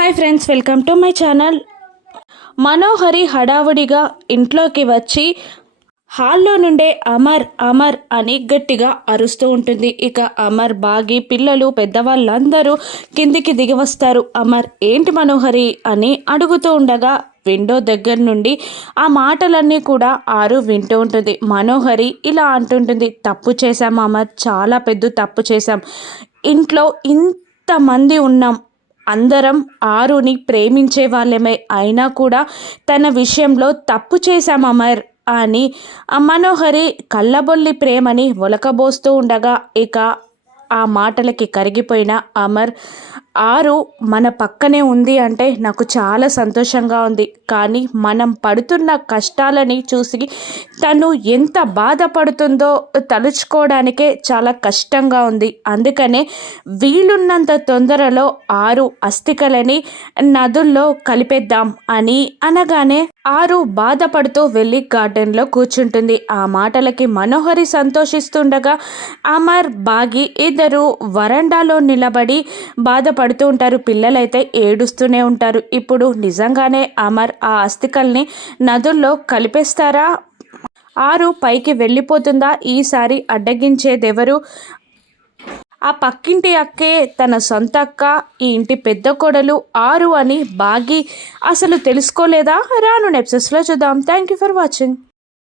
Hi friends welcome to my channel. Manohari హడావుడిగా ఇంట్లోకి వచ్చి హాల్లో నుండే అమర్ అమర్ అని గట్టిగా అరుస్తూ ఉంటుంది. ఇక అమర్ బాగి పిల్లలు పెద్దవాళ్ళందరూ కిందికి దిగి వస్తారు. అమర్ ఏంటి మనోహరి? అని అడుగుతూ ఉండగా విండో దగ్గర నుండి ఆ మాటలన్నీ కూడా ఆరు వింటూ ఉంటుంది. మనోహరి ఇలా అంటుంటుంది. తప్పు చేశాం అమర్ చాలా పెద్ద తప్పు చేశాం. ఇంట్లో ఇంతమంది ఉన్నాం. అందరం ఆరుని ప్రేమించే వాళ్ళమే. అయినా కూడా తన విషయంలో తప్పు చేశాం అమర్ అని ఆ మనోహరి కళ్ళబొల్లి ప్రేమని ఒలకబోస్తూ ఉండగా ఇక ఆ మాటలకి కరిగిపోయిన అమర్ ఆరు మన పక్కనే ఉంది అంటే నాకు చాలా సంతోషంగా ఉంది. కానీ మనం పడుతున్న కష్టాలని చూసి తను ఎంత బాధపడుతుందో తలుచుకోవడానికే చాలా కష్టంగా ఉంది. అందుకనే వీలున్నంత తొందరలో ఆరు అస్థికలని నదుల్లో కలిపేద్దాం అని అనగానే ఆరు బాధపడుతూ వెళ్ళి గార్డెన్లో కూర్చుంటుంది. ఆ మాటలకి మనోహరి సంతోషిస్తుండగా అమర్ బాగి ఇద్దరు వరండాలో నిలబడి పడుతూ ఉంటారు. పిల్లలైతే ఏడుస్తూనే ఉంటారు. ఇప్పుడు నిజంగానే అమర్ ఆ అస్థికల్ని నదుల్లో కలిపేస్తారా? ఆరు పైకి వెళ్ళిపోతుందా? ఈసారి అడ్డగించేదెవరు? ఆ పక్కింటి అక్కే తన సొంత అక్క ఈ ఇంటి పెద్ద కొడలు ఆరు అని బాగి అసలు తెలుసుకోలేదా? రాను నెప్సెస్లో చూద్దాం. Thank you for watching.